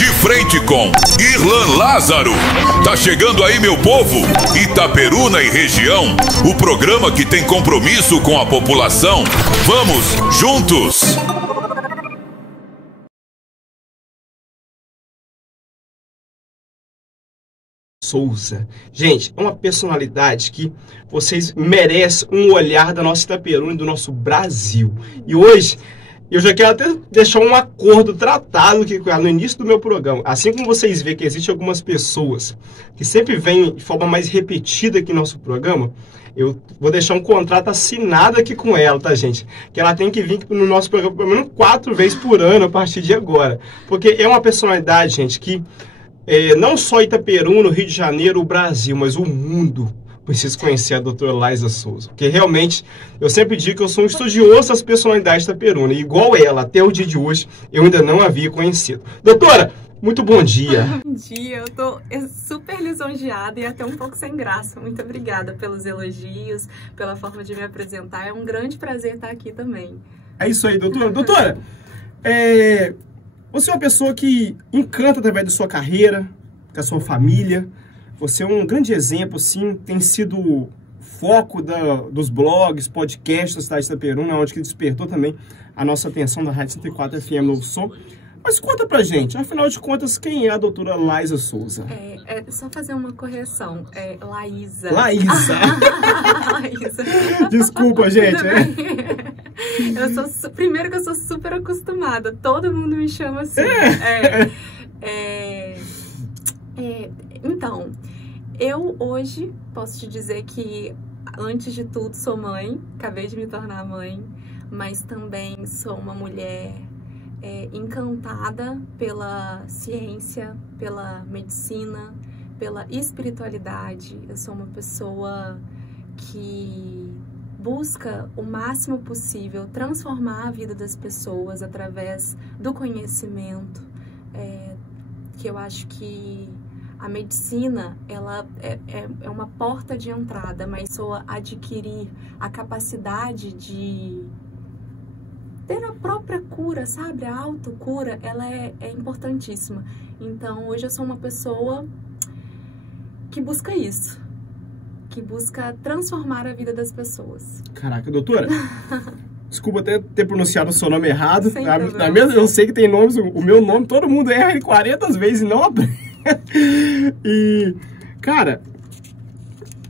De frente com Irlan Lázaro. Tá chegando aí, meu povo? Itaperuna e região. O programa que tem compromisso com a população. Vamos juntos! Souza. Gente, é uma personalidade que vocês merecem um olhar da nossa Itaperuna e do nosso Brasil. E hoje, eu já quero até deixar um acordo tratado aqui com ela no início do meu programa. Assim como vocês veem que existem algumas pessoas que sempre vêm de forma mais repetida aqui no nosso programa, eu vou deixar um contrato assinado aqui com ela, tá, gente? Que ela tem que vir no nosso programa pelo menos 4 vezes por ano a partir de agora. Porque é uma personalidade, gente, que não só Itaperuna, o Rio de Janeiro, o Brasil, mas o mundo precisa conhecer a doutora Laísa Souza. Porque realmente, eu sempre digo que eu sou um estudioso das personalidades da Itaperuna. E igual ela, até o dia de hoje, eu ainda não havia conhecido. Doutora, muito bom dia. Bom dia, eu tô super lisonjeada e até um pouco sem graça. Muito obrigada pelos elogios, pela forma de me apresentar. É um grande prazer estar aqui também. É isso aí, doutora. Doutora, você é uma pessoa que encanta através da sua carreira, da sua família. Você é um grande exemplo, sim, tem sido foco dos blogs, podcasts da cidade de Itaperuna, onde que despertou também a nossa atenção da Rádio 104 FM Novo Som. Mas conta pra gente, afinal de contas, quem é a doutora Laísa Souza? Só fazer uma correção, Laísa. Laísa. Laísa. Desculpa, gente. Primeiro que eu sou super acostumada, todo mundo me chama assim. Então, eu hoje posso te dizer que, antes de tudo, sou mãe, acabei de me tornar mãe, mas também sou uma mulher encantada pela ciência, pela medicina, pela espiritualidade. Eu sou uma pessoa que busca o máximo possível transformar a vida das pessoas através do conhecimento, que eu acho que a medicina, ela é uma porta de entrada, mas só adquirir a capacidade de ter a própria cura, sabe? A autocura, ela é importantíssima. Então, hoje eu sou uma pessoa que busca isso, que busca transformar a vida das pessoas. Caraca, doutora, desculpa até ter pronunciado o seu nome errado. Sem Eu sei que tem nomes, o meu nome, todo mundo erra ele 40 vezes e não aprende. E, cara,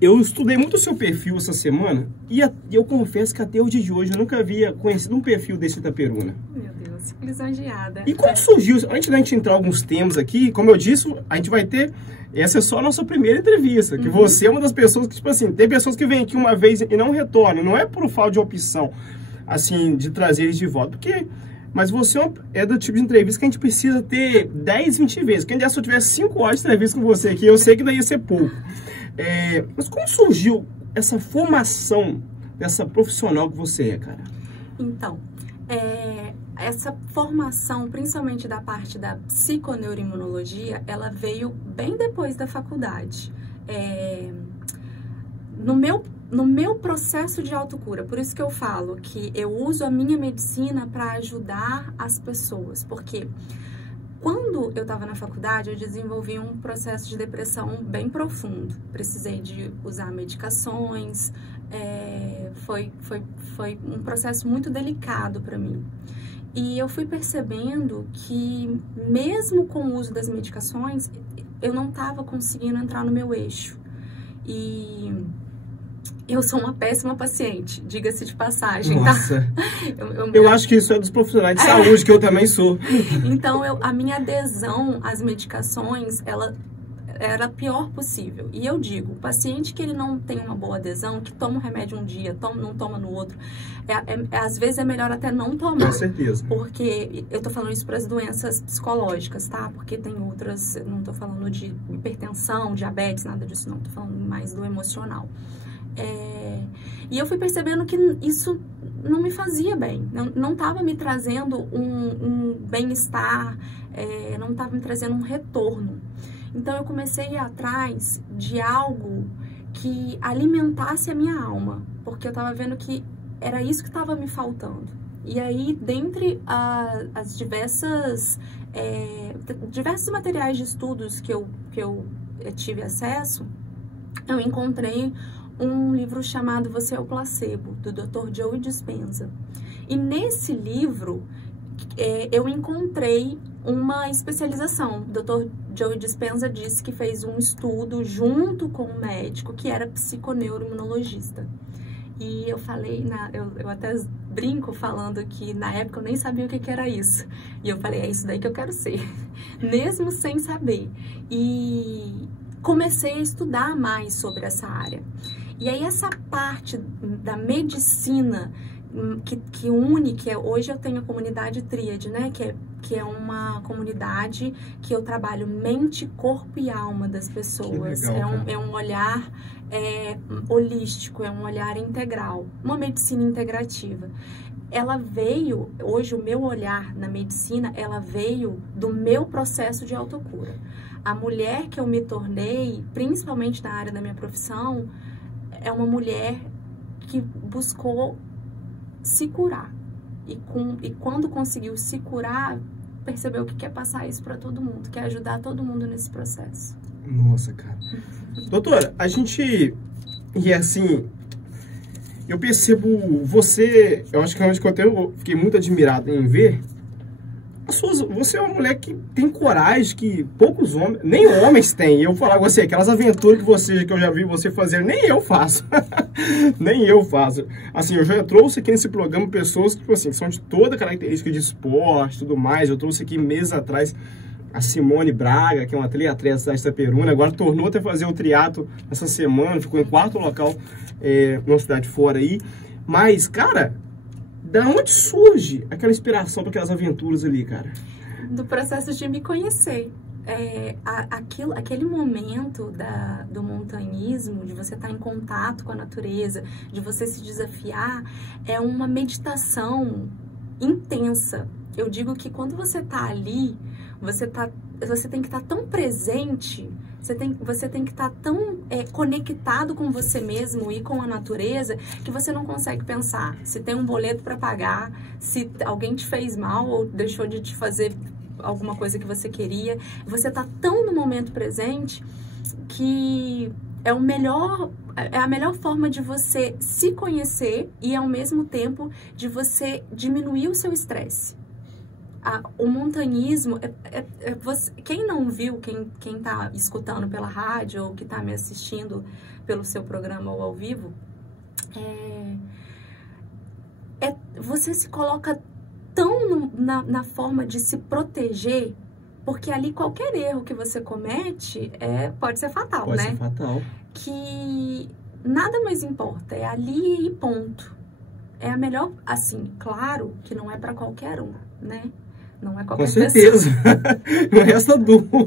eu estudei muito o seu perfil essa semana e eu confesso que até o dia de hoje eu nunca havia conhecido um perfil desse Itaperuna. Meu Deus, fico lisonjeada. E como surgiu? Antes da gente entrar em alguns temas aqui, como eu disse, a gente vai ter... Essa é só a nossa primeira entrevista, que você é uma das pessoas que, tipo assim, tem pessoas que vêm aqui uma vez e não retornam. Não é por falta de opção, assim, de trazer eles de volta, porque... Mas você é do tipo de entrevista que a gente precisa ter 10, 20 vezes. Quem dera se eu tivesse 5 horas de entrevista com você aqui, eu sei que daí ia ser pouco. Mas como surgiu essa formação dessa profissional que você é, cara? Então, essa formação, principalmente da parte da psiconeuroimunologia, ela veio bem depois da faculdade. No meu processo de autocura, por isso que eu falo que eu uso a minha medicina para ajudar as pessoas, porque quando eu estava na faculdade, eu desenvolvi um processo de depressão bem profundo. Precisei de usar medicações, foi um processo muito delicado para mim. E eu fui percebendo que, mesmo com o uso das medicações, eu não estava conseguindo entrar no meu eixo. E eu sou uma péssima paciente, diga-se de passagem, Nossa. Tá? Eu acho que isso é dos profissionais de saúde, que eu também sou. Então, a minha adesão às medicações, ela era a pior possível. E eu digo, o paciente que ele não tem uma boa adesão, que toma um remédio um dia, não toma no outro, às vezes é melhor até não tomar. Com certeza. Porque eu tô falando isso para as doenças psicológicas, tá? Porque tem outras, não tô falando de hipertensão, diabetes, nada disso não, tô falando mais do emocional. E eu fui percebendo que isso não me fazia bem, não estava me trazendo um bem-estar, não estava me trazendo um retorno. Então eu comecei a ir atrás de algo que alimentasse a minha alma, porque eu estava vendo que era isso que estava me faltando. E aí, dentre as diversos materiais de estudos que eu tive acesso, eu encontrei um livro chamado Você é o Placebo, do Dr. Joe Dispenza. E nesse livro, eu encontrei uma especialização. O Dr. Joe Dispenza disse que fez um estudo junto com um médico que era psiconeuroimunologista. E eu falei, eu até brinco falando que na época eu nem sabia o que era isso. E eu falei, é isso daí que eu quero ser, mesmo sem saber. E comecei a estudar mais sobre essa área. E aí essa parte da medicina que une, hoje eu tenho a comunidade Tríade, né? Que é uma comunidade que eu trabalho mente, corpo e alma das pessoas. Legal, é um olhar holístico, é um olhar integral, uma medicina integrativa. Ela veio, hoje o meu olhar na medicina, ela veio do meu processo de autocura. A mulher que eu me tornei, principalmente na área da minha profissão, é uma mulher que buscou se curar. E quando conseguiu se curar, percebeu que quer passar isso para todo mundo, quer ajudar todo mundo nesse processo. Nossa, cara. Doutora, a gente... E assim, eu percebo você... Eu acho que eu até fiquei muito admirado em ver. Você é uma mulher que tem coragem, que poucos homens... Nem homens têm. Eu falar com você, aquelas aventuras que eu já vi você fazer, nem eu faço. Nem eu faço. Assim, eu já trouxe aqui nesse programa pessoas que, tipo assim, são de toda característica de esporte e tudo mais. Eu trouxe aqui meses atrás a Simone Braga, que é uma triatleta da cidade de Itaperuna. Agora tornou até fazer o triatlo essa semana. Ficou em 4º local numa cidade fora aí. Mas, cara... Da onde surge aquela inspiração para aquelas aventuras ali, cara? Do processo de me conhecer. Aquele momento do montanhismo, de você estar em contato com a natureza, de você se desafiar, é uma meditação intensa. Eu digo que quando você está ali, você tem que estar tão presente, você tem que estar tão conectado com você mesmo e com a natureza, que você não consegue pensar se tem um boleto para pagar, se alguém te fez mal ou deixou de te fazer alguma coisa que você queria. Você está tão no momento presente que é a melhor forma de você se conhecer e, ao mesmo tempo, de você diminuir o seu estresse. O montanhismo, quem não viu, quem tá escutando pela rádio ou que tá me assistindo pelo seu programa ou ao vivo, você se coloca tão na forma de se proteger, porque ali qualquer erro que você comete pode ser fatal, né? Pode ser fatal. Que nada mais importa, é ali e ponto. É a melhor, assim, claro que não é para qualquer um, né? Não é qualquer pessoa. Com certeza. Não resta dúvida.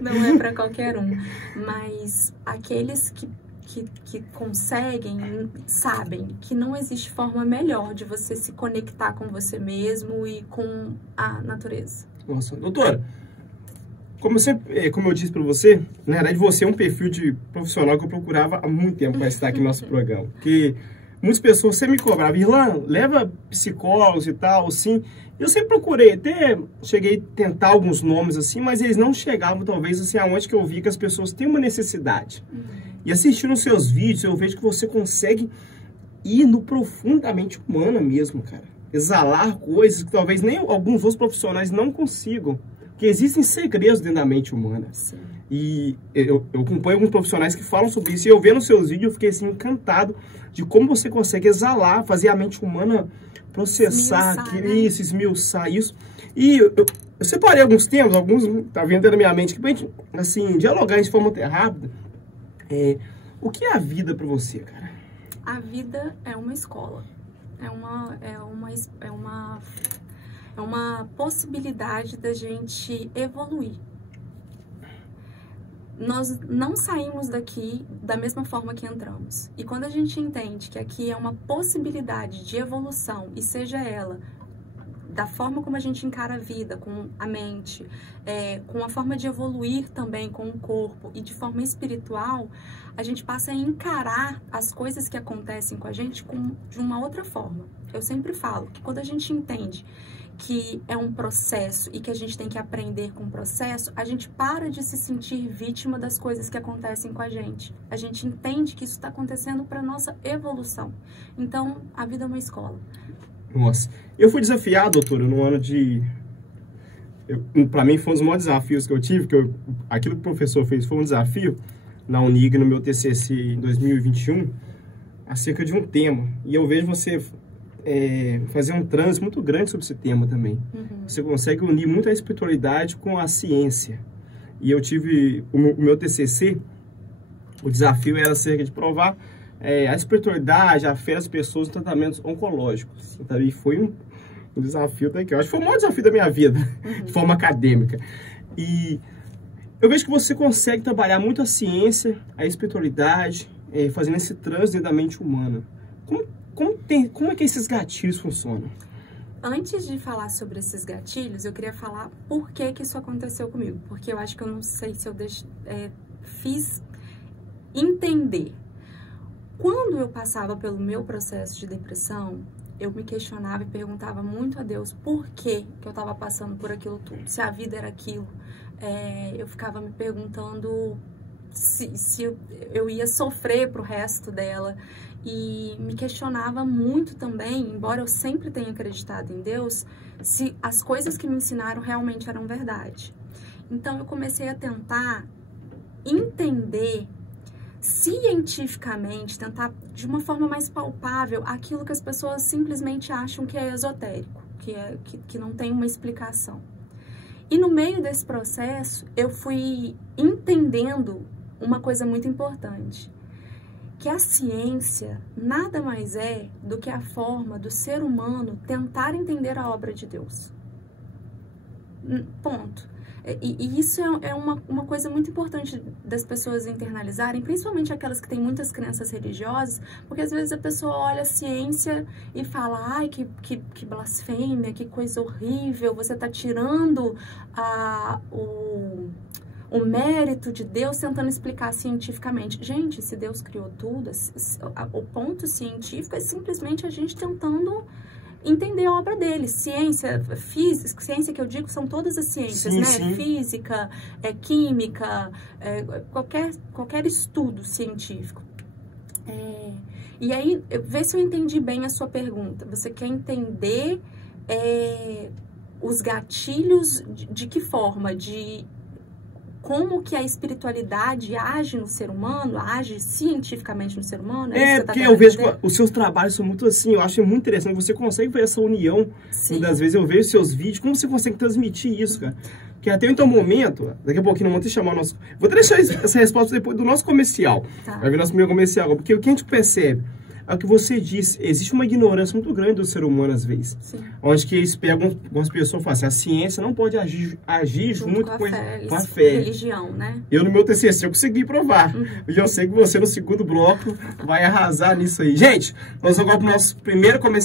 Não é para qualquer um. Mas aqueles que conseguem, sabem que não existe forma melhor de você se conectar com você mesmo e com a natureza. Nossa, doutora, como eu disse para você, na verdade você é um perfil de profissional que eu procurava há muito tempo para estar aqui no nosso programa. Porque muitas pessoas sempre me cobravam, Irlan, leva psicólogos e tal, assim. Eu sempre procurei, até cheguei a tentar alguns nomes assim, mas eles não chegavam, talvez, assim, aonde que eu vi que as pessoas têm uma necessidade. E assistindo os seus vídeos, eu vejo que você consegue ir no profundamente humana mesmo, cara. Exalar coisas que talvez nem alguns outros profissionais não consigam. Porque existem segredos dentro da mente humana. Sim. E eu acompanho alguns profissionais que falam sobre isso. E eu vendo os seus vídeos, eu fiquei assim, encantado de como você consegue exalar, fazer a mente humana processar, esmiuçar isso. E eu separei alguns temas, alguns tá vendo na minha mente, que pra gente, assim, dialogar de forma até rápida. O que é a vida para você, cara? A vida é uma escola. É uma possibilidade da gente evoluir. Nós não saímos daqui da mesma forma que entramos. E quando a gente entende que aqui é uma possibilidade de evolução, e seja ela da forma como a gente encara a vida, com a mente, com a forma de evoluir também com o corpo e de forma espiritual, a gente passa a encarar as coisas que acontecem com a gente de uma outra forma. Eu sempre falo que quando a gente entende que é um processo e que a gente tem que aprender com o processo, a gente para de se sentir vítima das coisas que acontecem com a gente. A gente entende que isso está acontecendo para nossa evolução. Então, a vida é uma escola. Nossa, eu fui desafiado, doutora, no ano de... Para mim foi um dos maiores desafios que eu tive, aquilo que o professor fez foi um desafio na Unig, no meu TCC em 2021, acerca de um tema. E eu vejo você fazer um trânsito muito grande sobre esse tema também. Uhum. Você consegue unir muito a espiritualidade com a ciência. E eu tive o meu TCC, o desafio era acerca de provar a espiritualidade, a fé das pessoas em tratamentos oncológicos. Então, e foi um desafio daqui. Eu acho que foi o maior desafio da minha vida, uhum, de forma acadêmica. E eu vejo que você consegue trabalhar muito a ciência, a espiritualidade, fazendo esse trânsito da mente humana. Como é que esses gatilhos funcionam? Antes de falar sobre esses gatilhos, eu queria falar por que isso aconteceu comigo. Porque eu acho que eu não sei se eu fiz entender. Quando eu passava pelo meu processo de depressão, eu me questionava e perguntava muito a Deus por que eu estava passando por aquilo tudo. Se a vida era aquilo. Eu ficava me perguntando se eu ia sofrer pro resto dela. E me questionava muito também, embora eu sempre tenha acreditado em Deus, se as coisas que me ensinaram realmente eram verdade. Então eu comecei a tentar entender cientificamente, tentar de uma forma mais palpável aquilo que as pessoas simplesmente acham que é esotérico, que não tem uma explicação. E no meio desse processo eu fui entendendo uma coisa muito importante, que a ciência nada mais é do que a forma do ser humano tentar entender a obra de Deus. Ponto. E isso é uma coisa muito importante das pessoas internalizarem, principalmente aquelas que têm muitas crenças religiosas, porque às vezes a pessoa olha a ciência e fala, ai, que blasfêmia, que coisa horrível, você está tirando o mérito de Deus tentando explicar cientificamente. Gente, se Deus criou tudo, o ponto científico é simplesmente a gente tentando entender a obra dele. Ciência, física, ciência que eu digo são todas as ciências, sim, né? Sim. Física, química, qualquer estudo científico. E aí, vê se eu entendi bem a sua pergunta. Você quer entender os gatilhos de que forma? Como que a espiritualidade age no ser humano, age cientificamente no ser humano? Porque eu vejo que os seus trabalhos são muito assim, eu acho muito interessante, você consegue ver essa união. Muitas vezes eu vejo seus vídeos, como você consegue transmitir isso, cara? Porque até então momento, daqui a pouquinho não vou te chamar o nosso... Vou deixar essa resposta depois do nosso comercial. Tá. Vai vir nosso primeiro comercial, porque o que a gente percebe é o que você disse, existe uma ignorância muito grande do ser humano às vezes. Sim. Onde que eles pegam, algumas pessoas falam assim, a ciência não pode agir junto com a fé. Religião, né? Eu no meu TCC eu consegui provar. Uhum. E eu sei que você no segundo bloco vai arrasar nisso aí. Gente, nós vamos agora para o nosso primeiro comercial.